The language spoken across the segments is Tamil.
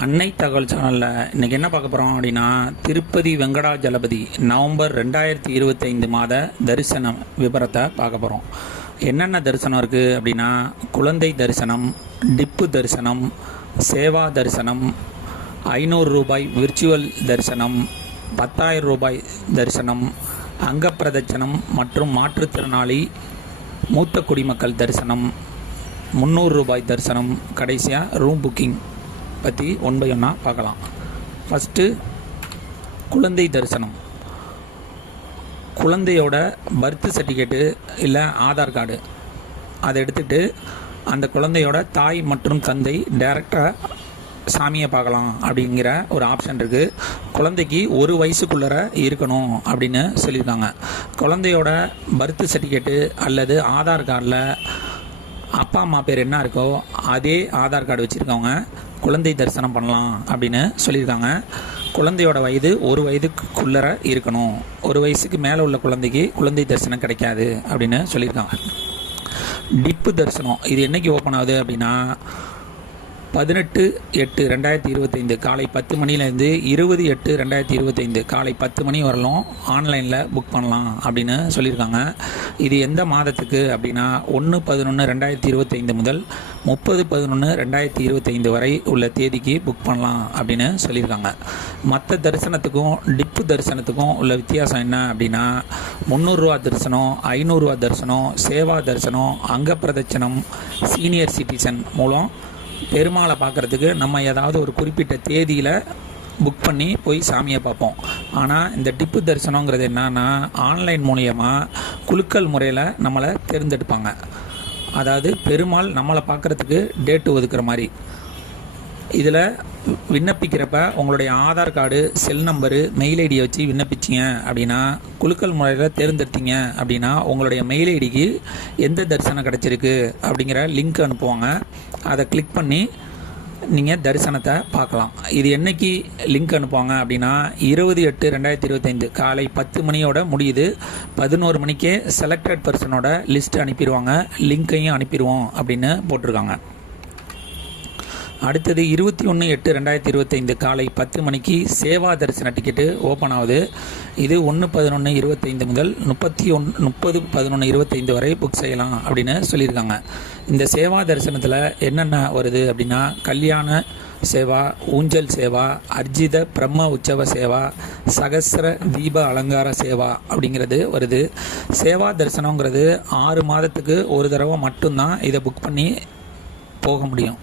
அன்னை தகவல் சேனலில் இன்றைக்கி என்ன பார்க்க போகிறோம் அப்படின்னா திருப்பதி வெங்கடாஜலபதி நவம்பர் ரெண்டாயிரத்தி இருபத்தைந்து மாத தரிசனம் விபரத்தை பார்க்க போகிறோம் என்னென்ன தரிசனம் இருக்குது அப்படின்னா குழந்தை தரிசனம் டிப்பு தரிசனம் சேவா தரிசனம் ஐநூறு ரூபாய் விர்ச்சுவல் தரிசனம் பத்தாயிரம் ரூபாய் தரிசனம் அங்கப்பிரதட்சணம் மற்றும் மாற்றுத்திறனாளி மூத்த குடிமக்கள் தரிசனம் முந்நூறு ரூபாய் தரிசனம் கடைசியாக ரூம் புக்கிங் பற்றி ஒன் பை ஒன்னாக பார்க்கலாம். ஃபஸ்ட்டு குழந்தை தரிசனம். குழந்தையோட பர்த் சர்டிஃபிகேட்டு இல்லை ஆதார் கார்டு அதை எடுத்துகிட்டு அந்த குழந்தையோட தாய் மற்றும் தந்தை டேரெக்டாக சாமியை பார்க்கலாம் அப்படிங்கிற ஒரு ஆப்ஷன் இருக்குது குழந்தைக்கு ஒரு வயசுக்குள்ளர இருக்கணும் அப்படின்னு சொல்லியிருக்காங்க. குழந்தையோட பர்த் சர்டிஃபிகேட்டு அல்லது ஆதார் கார்டில் அப்பா அம்மா பேர் என்ன இருக்கோ அதே ஆதார் கார்டு வச்சுருக்கவங்க குழந்தை தரிசனம் பண்ணலாம் அப்படின்னு சொல்லியிருக்காங்க. குழந்தையோட வயது ஒரு வயதுக்குள்ளர இருக்கணும். ஒரு வயசுக்கு மேலே உள்ள குழந்தைக்கு குழந்தை தரிசனம் கிடைக்காது அப்படின்னு சொல்லியிருக்காங்க. டிப்பு தரிசனம் இது என்னைக்கு ஓப்பன் ஆகுது அப்படின்னா பதினெட்டு எட்டு ரெண்டாயிரத்தி இருபத்தைந்து காலை பத்து மணிலேருந்து இருபது எட்டு ரெண்டாயிரத்தி இருபத்தைந்து காலை பத்து மணி வரலும் ஆன்லைனில் புக் பண்ணலாம் அப்படின்னு சொல்லியிருக்காங்க. இது எந்த மாதத்துக்கு அப்படின்னா ஒன்று பதினொன்று ரெண்டாயிரத்தி இருபத்தைந்து முதல் முப்பது பதினொன்று ரெண்டாயிரத்தி இருபத்தைந்து வரை உள்ள தேதிக்கு புக் பண்ணலாம் அப்படின்னு சொல்லியிருக்காங்க. மற்ற தரிசனத்துக்கும் டிப்பு தரிசனத்துக்கும் உள்ள வித்தியாசம் என்ன அப்படின்னா முந்நூறுரூவா தரிசனம் ஐநூறுரூவா தரிசனம் சேவா தரிசனம் அங்கப்பிரதட்சணம் சீனியர் சிட்டிசன் மூலம் பெருமாளை பார்க்குறதுக்கு நம்ம ஏதாவது ஒரு குறிப்பிட்ட தேதியில் புக் பண்ணி போய் சாமியை பார்ப்போம். ஆனால் இந்த டிப்பு தரிசனங்கிறது என்னன்னா ஆன்லைன் மூலியமாக குலுக்கல் முறையில் நம்மளை தேர்ந்தெடுப்பாங்க. அதாவது பெருமாள் நம்மளை பார்க்குறதுக்கு டேட்டு ஒதுக்குற மாதிரி. இதில் விண்ணப்பிக்கிறப்ப உங்களுடைய Aadhaar card cell number mail ஐடியை வச்சு விண்ணப்பிச்சிங்க அப்படின்னா குலுக்கல் முறையில் தேர்ந்தெடுத்தீங்க அப்படின்னா உங்களுடைய மெயில் ஐடிக்கு எந்த தரிசனம் கிடச்சிருக்கு அப்படிங்கிற லிங்க் அனுப்புவாங்க. அதை கிளிக் பண்ணி நீங்கள் தரிசனத்தை பார்க்கலாம். இது என்றைக்கு லிங்க் அனுப்புவாங்க அப்படின்னா இருபது எட்டு ரெண்டாயிரத்தி இருபத்தைந்து காலை பத்து மணியோட முடியுது. பதினோரு மணிக்கே செலக்டட் பர்சனோட லிஸ்ட் அனுப்பிடுவாங்க. லிங்க்கையும் அனுப்பிடுவோம் அப்படின்னு போட்டிருக்காங்க. அடுத்தது இருபத்தி ஒன்று எட்டு ரெண்டாயிரத்தி இருபத்தைந்து காலை பத்து மணிக்கு சேவா தரிசன டிக்கெட்டு ஓப்பன் ஆகுது. இது ஒன்று பதினொன்று இருபத்தைந்து முதல் முப்பத்தி ஒன் முப்பது பதினொன்று இருபத்தைந்து வரை புக் செய்யலாம் அப்படின்னு சொல்லியிருக்காங்க. இந்த சேவா தரிசனத்தில் என்னென்ன வருது அப்படின்னா கல்யாண சேவா ஊஞ்சல் சேவா அர்ஜித பிரம்ம உற்சவ சேவா சகசிர தீப அலங்கார சேவா அப்படிங்கிறது வருது. சேவா தரிசனங்கிறது ஆறு மாதத்துக்கு ஒரு தடவை மட்டும்தான் இதை புக் பண்ணி போக முடியும்.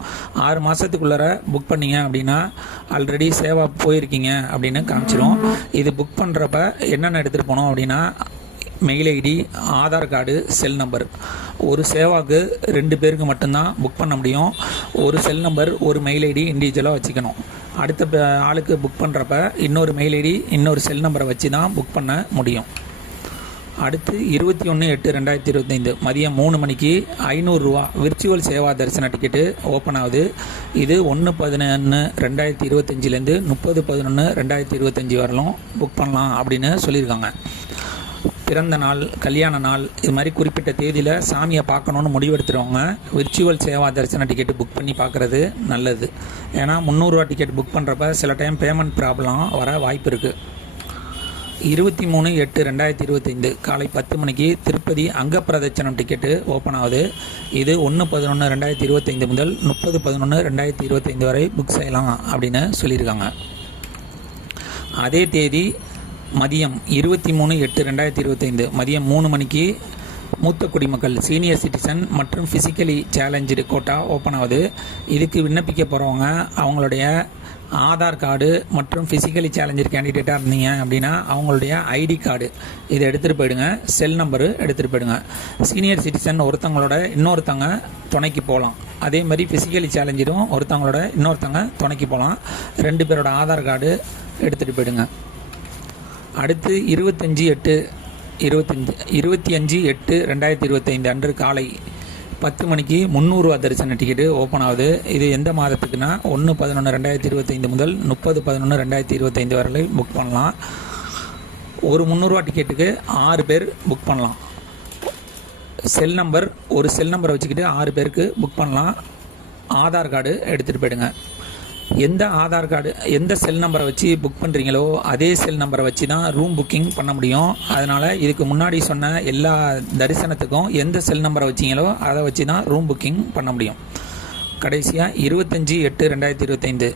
ஆறு மாதத்துக்குள்ளார புக் பண்ணிங்க அப்படின்னா ஆல்ரெடி சேவா போயிருக்கீங்க அப்படின்னு காமிச்சிடும் இது புக் பண்ணுறப்ப என்னென்ன எடுத்துகிட்டு போனோம் அப்படின்னா mail ID Aadhaar card cell number ஒரு சேவாக்கு ரெண்டு பேருக்கு மட்டும்தான் புக் பண்ண முடியும். ஒரு செல் நம்பர் ஒரு மெயில் ஐடி இண்டிவிஜுவலாக வச்சுக்கணும். அடுத்த ஆளுக்கு புக் பண்ணுறப்ப இன்னொரு மெயில் ஐடி இன்னொரு செல் நம்பரை வச்சு தான் புக் பண்ண முடியும். அடுத்து இருபத்தி ஒன்று எட்டு ரெண்டாயிரத்தி இருபத்தைந்து மதியம் மூணு மணிக்கு ஐநூறுரூவா விர்ச்சுவல் சேவா தரிசன டிக்கெட்டு ஓப்பன் ஆகுது. இது ஒன்று பதினொன்று ரெண்டாயிரத்தி இருபத்தஞ்சிலேருந்து முப்பது பதினொன்று ரெண்டாயிரத்தி இருபத்தஞ்சி வரலும் புக் பண்ணலாம் அப்படின்னு சொல்லியிருக்காங்க. பிறந்த நாள் கல்யாண நாள் இது மாதிரி குறிப்பிட்ட தேதியில் சாமியை பார்க்கணுன்னு முடிவெடுத்துருவாங்க. விர்ச்சுவல் சேவா தரிசன டிக்கெட்டு புக் பண்ணி பார்க்குறது நல்லது. ஏன்னா முந்நூறுரூவா டிக்கெட் புக் பண்ணுறப்ப சில டைம் பேமெண்ட் ப்ராப்ளம் வர வாய்ப்பு இருக்குது இருபத்தி மூணு எட்டு ரெண்டாயிரத்தி இருபத்தைந்து காலை பத்து மணிக்கு திருப்பதி அங்கப்பிரதட்சணம் டிக்கெட்டு ஓப்பன் ஆகுது. இது ஒன்று பதினொன்று ரெண்டாயிரத்தி இருபத்தைந்து முதல் முப்பது பதினொன்று ரெண்டாயிரத்தி இருபத்தைந்து வரை புக் செய்யலாம் அப்படின்னு சொல்லியிருக்காங்க. அதே தேதி மதியம் இருபத்தி மூணு எட்டு ரெண்டாயிரத்தி இருபத்தைந்து மதியம் மூணு மணிக்கு மூத்த குடிமக்கள் சீனியர் சிட்டிசன் மற்றும் ஃபிசிக்கலி சேலஞ்சு கோட்டா ஓப்பன் ஆகுது. இதுக்கு விண்ணப்பிக்க போகிறவங்க அவங்களுடைய ஆதார் கார்டு மற்றும் ஃபிசிக்கலி சேலஞ்சர் கேண்டிடேட்டாக இருந்தீங்க அப்படின்னா அவங்களுடைய ஐடி கார்டு இதை எடுத்துகிட்டு போயிடுங்க. செல் நம்பரு எடுத்துகிட்டு போயிடுங்க. சீனியர் சிட்டிசன் ஒருத்தவங்களோட இன்னொருத்தவங்க துணைக்கு போகலாம். அதே மாதிரி ஃபிசிக்கலி சேலஞ்சரும் ஒருத்தவங்களோட இன்னொருத்தவங்க துணைக்கு போகலாம். ரெண்டு பேரோட ஆதார் கார்டு எடுத்துகிட்டு போயிடுங்க. அடுத்து இருபத்தஞ்சி எட்டு இருபத்தஞ்சி இருபத்தி அஞ்சு எட்டு ரெண்டாயிரத்தி இருபத்தைந்து அன்று காலை பத்து மணிக்கு முந்நூறுரூவா தரிசன டிக்கெட்டு ஓப்பன் ஆகுது. இது எந்த மாதத்துக்குன்னா ஒன்று பதினொன்று ரெண்டாயிரத்தி இருபத்தைந்து முதல் முப்பது பதினொன்று ரெண்டாயிரத்தி இருபத்தைந்து வரை புக் பண்ணலாம். ஒரு முந்நூறுரூவா டிக்கெட்டுக்கு ஆறு பேர் புக் பண்ணலாம். செல் நம்பர் ஒரு செல் நம்பரை வச்சுக்கிட்டு ஆறு பேருக்கு புக் பண்ணலாம். ஆதார் கார்டு எடுத்துகிட்டு போயிடுங்க. எந்த ஆதார் கார்டு எந்த செல் நம்பரை வச்சு புக் பண்ணுறீங்களோ அதே செல் நம்பரை வச்சு தான் ரூம் புக்கிங் பண்ண முடியும். அதனால் இதுக்கு முன்னாடி சொன்ன எல்லா தரிசனத்துக்கும் எந்த செல் நம்பரை வச்சீங்களோ அதை வச்சு தான் ரூம் புக்கிங் பண்ண முடியும். கடைசியாக இருபத்தஞ்சி எட்டு ரெண்டாயிரத்தி இருபத்தைந்து.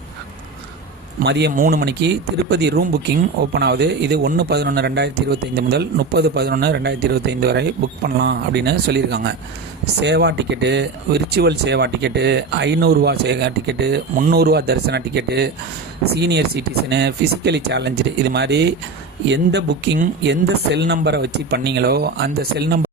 மதியம் மூணு மணிக்கு திருப்பதி ரூம் புக்கிங் ஓப்பன் ஆகுது. இது ஒன்று பதினொன்று ரெண்டாயிரத்தி இருபத்தைந்து முதல் முப்பது பதினொன்று ரெண்டாயிரத்தி இருபத்தைந்து வரை புக் பண்ணலாம் அப்படின்னு சொல்லியிருக்காங்க. Seva ticket virtual seva ticket ஐநூறுரூவா சேவா டிக்கெட்டு முந்நூறுரூவா தரிசன ticket senior citizen physically challenge இது மாதிரி எந்த புக்கிங் எந்த செல் நம்பரை வச்சு பண்ணீங்களோ அந்த செல் நம்பர்